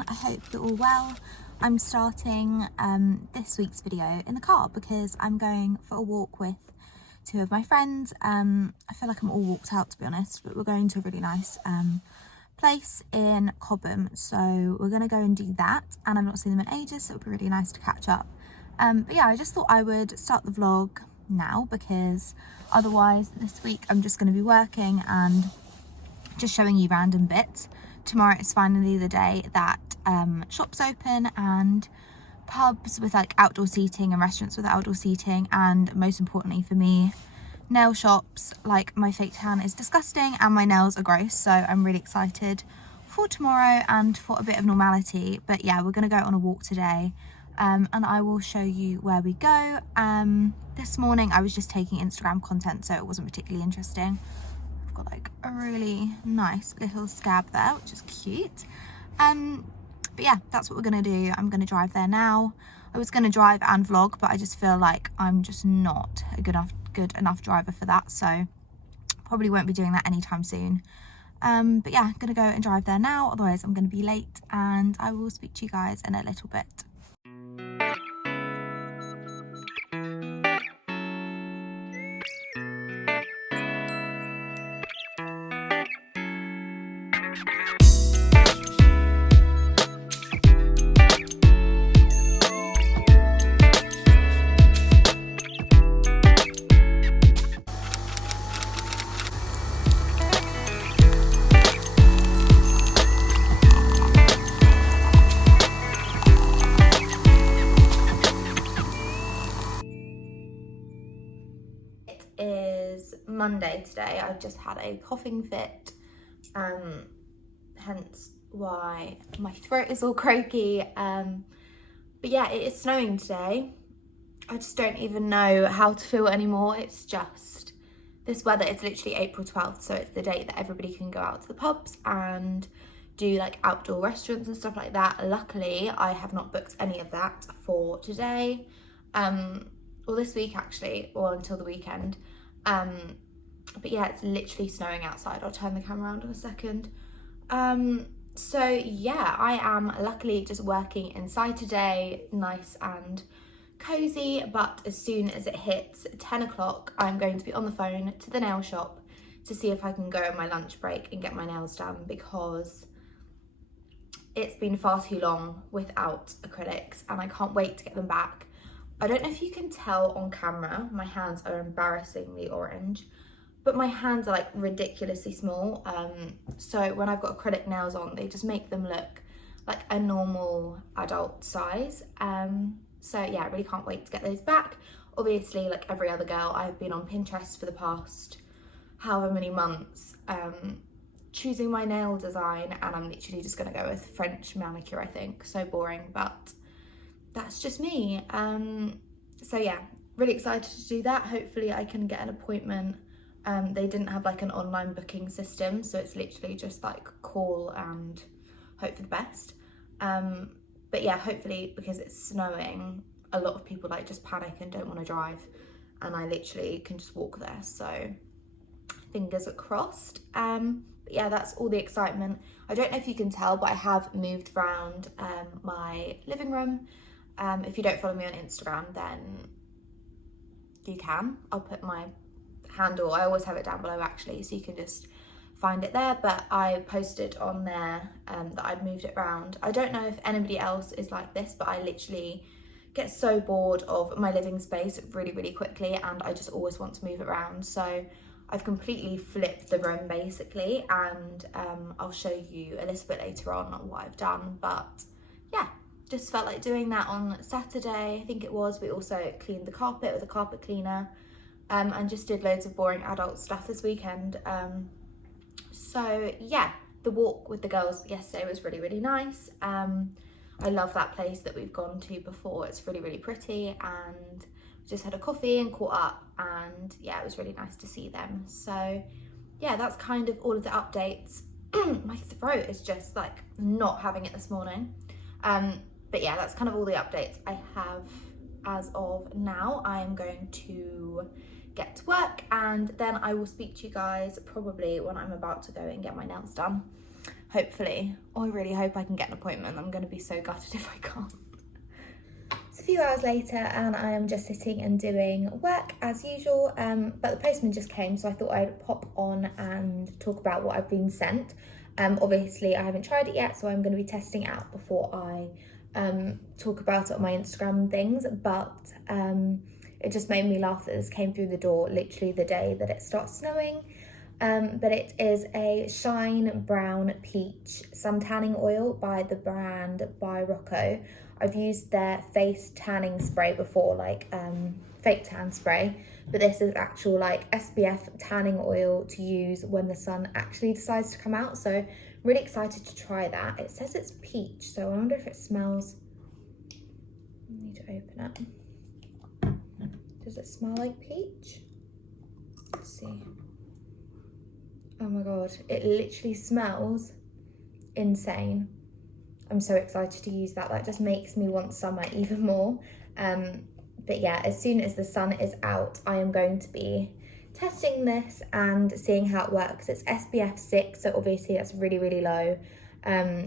everyone, I hope you're all well. I'm starting this week's video in the car because I'm going for a walk with two of my friends. I feel like I'm all walked out, to be honest, but we're going to a really nice place in Cobham, so we're going to go and do that, and I've not seen them in ages, so it'll be really nice to catch up. But yeah, I just thought I would start the vlog now because otherwise this week I'm just going to be working and just showing you random bits. Tomorrow is finally the day that shops open and pubs with like outdoor seating and restaurants with outdoor seating, and most importantly for me, nail shops. Like, my fake tan is disgusting and my nails are gross, so I'm really excited for tomorrow and for a bit of normality. But yeah, we're gonna go on a walk today, and I will show you where we go. This morning I was just taking Instagram content, so it wasn't particularly interesting. I've got like a really nice little scab there, which is cute. But yeah, that's what we're gonna do. I'm gonna drive there now. I was gonna drive and vlog, but I just feel like I'm just not a good enough driver for that, so probably won't be doing that anytime soon. But yeah, I'm gonna go and drive there now, otherwise I'm gonna be late, and I will speak to you guys in a little bit. Is Monday today. I've just had a coughing fit, hence why my throat is all croaky. But yeah, it is snowing today. I just don't even know how to feel anymore. It's just this weather. It's literally April 12th, so it's the date that everybody can go out to the pubs and do like outdoor restaurants and stuff like that. Luckily, I have not booked any of that for today. Or this week actually, or until the weekend. But yeah, it's literally snowing outside. I'll turn the camera around in a second. So yeah, I am luckily just working inside today, nice and cozy, but as soon as it hits 10 o'clock, I'm going to be on the phone to the nail shop to see if I can go on my lunch break and get my nails done, because it's been far too long without acrylics and I can't wait to get them back. I don't know if you can tell on camera, my hands are embarrassingly orange, but my hands are like ridiculously small. So when I've got acrylic nails on, they just make them look like a normal adult size. So yeah, I really can't wait to get those back. Obviously, like every other girl, I've been on Pinterest for the past however many months, choosing my nail design, and I'm literally just gonna go with French manicure, I think. So boring, but that's just me. So yeah, really excited to do that. Hopefully I can get an appointment. They didn't have like an online booking system, so it's literally just like call and hope for the best. But yeah, hopefully, because it's snowing, a lot of people like just panic and don't want to drive, and I literally can just walk there, so fingers are crossed. But yeah, that's all the excitement. I don't know if you can tell, but I have moved around my living room. If you don't follow me on Instagram, then you can. I'll put my handle, I always have it down below actually, so you can just find it there. But I posted on there that I'd moved it around. I don't know if anybody else is like this, but I literally get so bored of my living space really, really quickly, and I just always want to move it around. So I've completely flipped the room basically, and I'll show you a little bit later on what I've done. But yeah, just felt like doing that on Saturday, I think it was. We also cleaned the carpet with a carpet cleaner, and just did loads of boring adult stuff this weekend. So yeah, the walk with the girls yesterday was really, really nice. I love that place that we've gone to before. It's really, really pretty, and just had a coffee and caught up, and yeah, it was really nice to see them. So yeah, that's kind of all of the updates. My throat is just like not having it this morning. But yeah, that's kind of all the updates I have as of now. I am going to get to work, and then I will speak to you guys probably when I'm about to go and get my nails done. hopefully. I really hope I can get an appointment. I'm going to be so gutted if I can't. It's a few hours later and I am just sitting and doing work as usual, but the postman just came, so I thought I'd pop on and talk about what I've been sent. Obviously I haven't tried it yet, so I'm going to be testing it out before I talk about it on my Instagram and things, but it just made me laugh that this came through the door literally the day that it starts snowing. But it is a Shine Brown Peach sun tanning oil by the brand by Rocco. I've used their face tanning spray before, like fake tan spray, but this is actual like SPF tanning oil to use when the sun actually decides to come out. So I'm really excited to try that. It says it's peach, so I wonder if it smells. I need to open it. Does it smell like peach? Let's see. Oh my god, it literally smells insane. I'm so excited to use that. That just makes me want summer even more. But yeah, as soon as the sun is out, I am going to be testing this and seeing how it works. It's SPF 6, so obviously that's really, really low.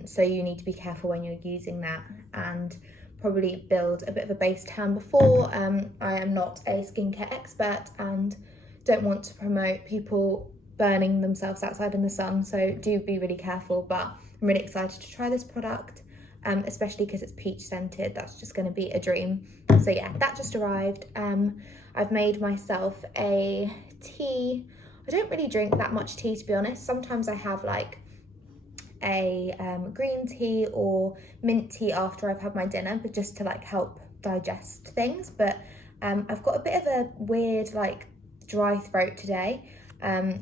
So you need to be careful when you're using that and probably build a bit of a base tan before. I am not a skincare expert and don't want to promote people burning themselves outside in the sun, so do be really careful, but I'm really excited to try this product, especially because it's peach scented. That's just going to be a dream. So yeah, that just arrived. I've made myself a tea. I don't really drink that much tea, to be honest. Sometimes I have like a green tea or mint tea after I've had my dinner, but just to like help digest things. But I've got a bit of a weird like dry throat today.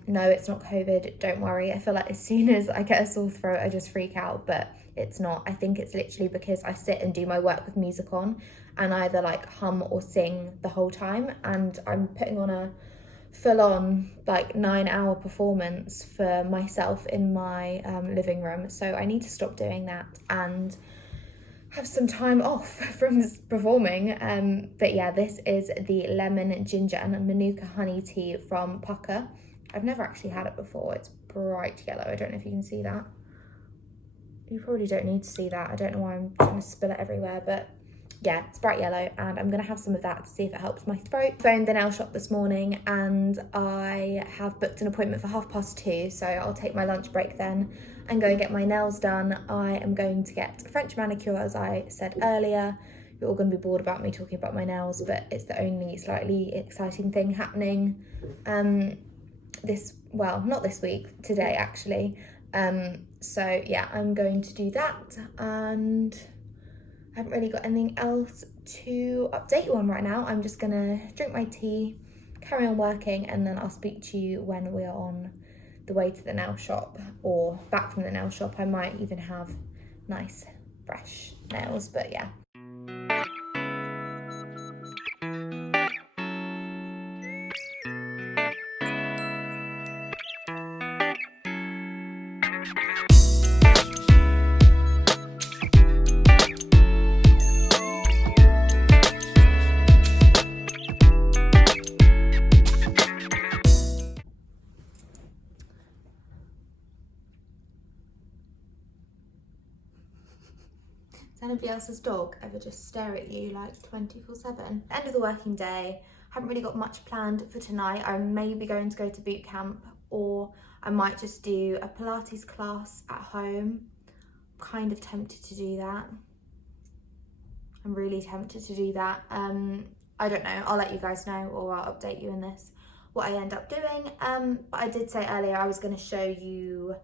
No, it's not COVID, don't worry. I feel like as soon as I get a sore throat, I just freak out, but it's not. I think it's literally because I sit and do my work with music on and I either like hum or sing the whole time, and I'm putting on a full-on like 9-hour performance for myself in my living room, so I need to stop doing that and have some time off from performing. But yeah, this is the lemon, ginger and Manuka honey tea from Pucker. I've never actually had it before. It's bright yellow. I don't know if you can see that. You probably don't need to see that. I don't know why I'm trying to spill it everywhere, but yeah, it's bright yellow, and I'm gonna have some of that to see if it helps my throat. Phoned the nail shop this morning and I have booked an appointment for 2:30, so I'll take my lunch break then and go and get my nails done. I am going to get a French manicure, as I said earlier. You're all gonna be bored about me talking about my nails, but it's the only slightly exciting thing happening not this week, today actually. So yeah, I'm going to do that, and I haven't really got anything else to update you on right now. I'm just gonna drink my tea, carry on working, and then I'll speak to you when we're on the way to the nail shop or back from the nail shop. I might even have nice fresh nails, but yeah. Does anybody else's dog ever just stare at you like 24/7? End of the working day. Haven't really got much planned for tonight. I may be going to go to boot camp, or I might just do a Pilates class at home. I'm kind of tempted to do that. I'm really tempted to do that. I don't know. I'll let you guys know, or I'll update you in this what I end up doing. But I did say earlier I was going to show you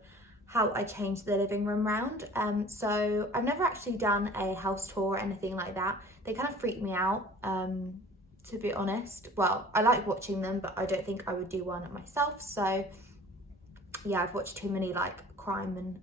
how I changed the living room round. So I've never actually done a house tour or anything like that. They kind of freak me out, to be honest. Well, I like watching them, but I don't think I would do one myself. So yeah, I've watched too many like crime and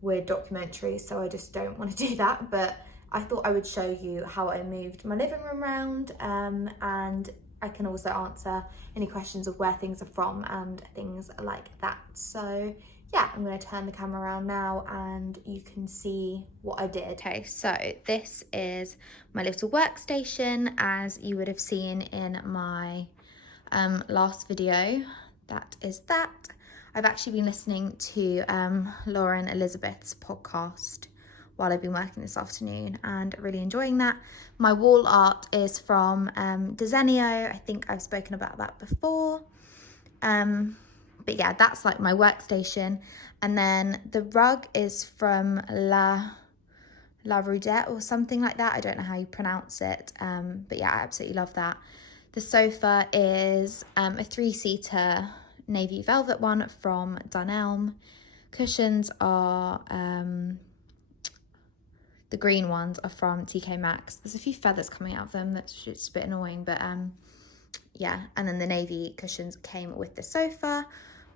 weird documentaries, so I just don't want to do that. But I thought I would show you how I moved my living room round, and I can also answer any questions of where things are from and things like that. So yeah, I'm going to turn the camera around now and you can see what I did. Okay, so this is my little workstation, as you would have seen in my last video. That is that. I've actually been listening to Laura and Elizabeth's podcast while I've been working this afternoon and really enjoying that. My wall art is from Desenio. I think I've spoken about that before. But yeah, that's like my workstation. And then the rug is from La Rudette or something like that. I don't know how you pronounce it. But yeah, I absolutely love that. The sofa is a 3-seater navy velvet one from Dunelm. Cushions are, the green ones are from TK Maxx. There's a few feathers coming out of them. That's just a bit annoying, but yeah. And then the navy cushions came with the sofa.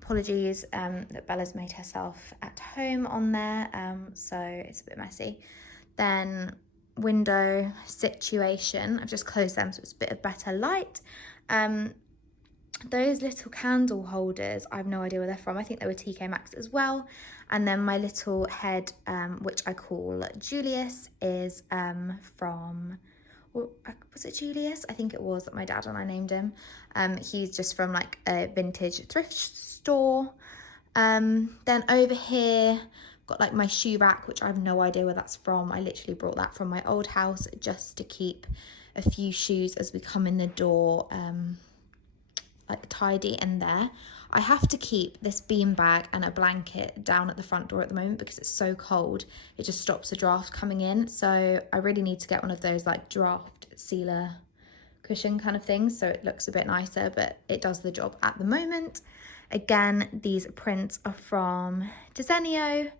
Apologies that Bella's made herself at home on there, so it's a bit messy. Then window situation, I've just closed them so it's a bit of better light. Those little candle holders, I have no idea where they're from. I think they were TK Maxx as well. And then my little head, which I call Julius, is from, was it Julius? I think it was, that my dad and I named him. He's just from like a vintage thrift store. Then over here, got like my shoe rack, which I have no idea where that's from. I literally brought that from my old house just to keep a few shoes as we come in the door, like tidy in there. I have to keep this bean bag and a blanket down at the front door at the moment because it's so cold. It just stops the draft coming in. So I really need to get one of those like draft sealer cushion kind of things so it looks a bit nicer, but it does the job at the moment. Again, these prints are from Desenio.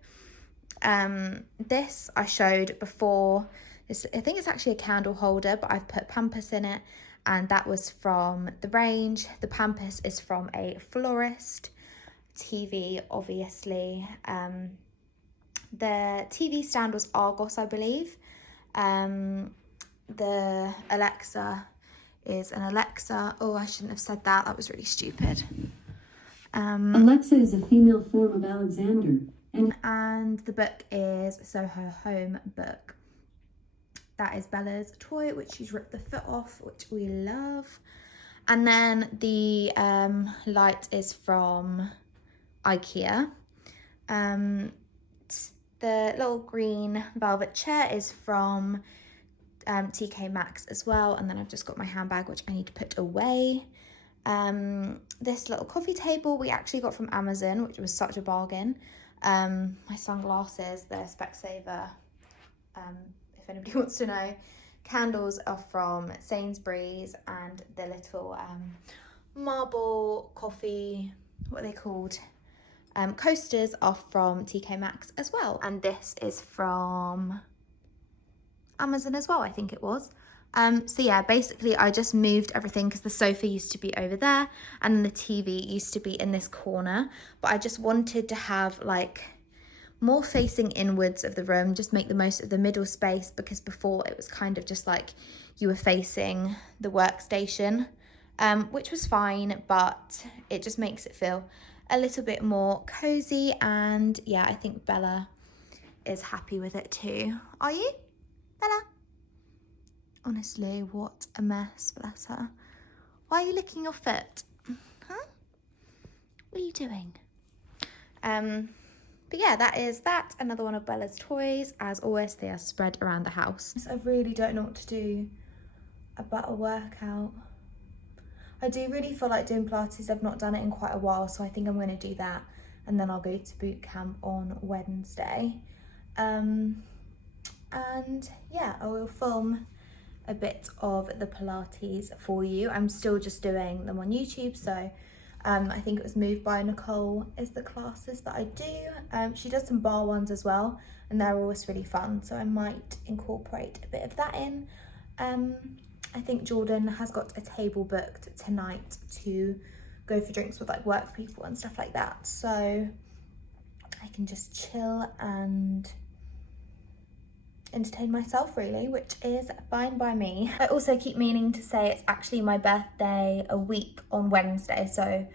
This I showed before. I think it's actually a candle holder, but I've put Pampers in it, and that was from the range. The Pampers is from a florist. TV, obviously. The TV stand was Argos, I believe. The Alexa is an Alexa. Oh, I shouldn't have said that. That was really stupid. Alexa is a female form of Alexander. And the book is Soho Home book. That is Bella's toy, which she's ripped the foot off, which we love. And then the light is from IKEA. The little green velvet chair is from TK Maxx as well. And then I've just got my handbag, which I need to put away. This little coffee table we actually got from Amazon, which was such a bargain. My sunglasses, they're Specsavers, if anybody wants to know. Candles are from Sainsbury's, and the little marble coffee, what are they called? Coasters are from TK Maxx as well. And this is from Amazon as well, I think it was. So yeah, basically I just moved everything because the sofa used to be over there and then the TV used to be in this corner, but I just wanted to have like more facing inwards of the room, just make the most of the middle space, because before it was kind of just like you were facing the workstation, which was fine, but it just makes it feel a little bit more cozy. And yeah, I think Bella is happy with it too. Are you, Bella? Honestly, what a mess, bless her. Why are you licking your foot? Huh? What are you doing? But yeah, that is that. Another one of Bella's toys. As always, they are spread around the house. I really don't know what to do about a workout. I do really feel like doing Pilates. I've not done it in quite a while, so I think I'm going to do that. And then I'll go to boot camp on Wednesday. And yeah, I will film a bit of the Pilates for you. I'm still just doing them on YouTube, so I think it was Moved by Nicole is the classes that I do. She does some bar ones as well, and they're always really fun, so I might incorporate a bit of that in. I think Jordan has got a table booked tonight to go for drinks with like work people and stuff like that, so I can just chill and entertain myself really, which is fine by me. I also keep meaning to say it's actually my birthday a week on Wednesday, so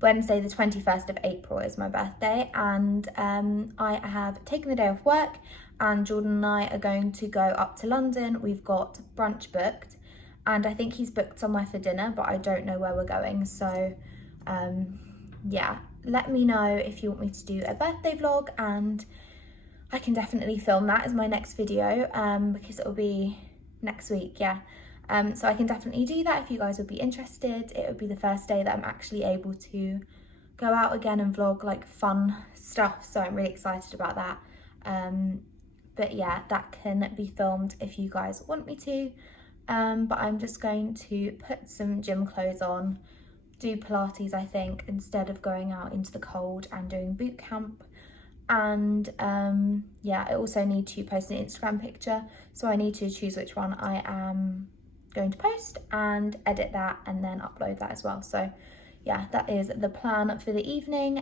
Wednesday the 21st of April is my birthday, and I have taken the day off work and Jordan and I are going to go up to London. We've got brunch booked and I think he's booked somewhere for dinner, but I don't know where we're going, so yeah, let me know if you want me to do a birthday vlog, and I can definitely film that as my next video, because it will be next week, yeah. So I can definitely do that if you guys would be interested. It would be the first day that I'm actually able to go out again and vlog like fun stuff, so I'm really excited about that. But yeah, that can be filmed if you guys want me to. But I'm just going to put some gym clothes on, do Pilates I think, instead of going out into the cold and doing boot camp. And yeah, I also need to post an Instagram picture, so I need to choose which one I am going to post and edit that and then upload that as well. So yeah, that is the plan for the evening.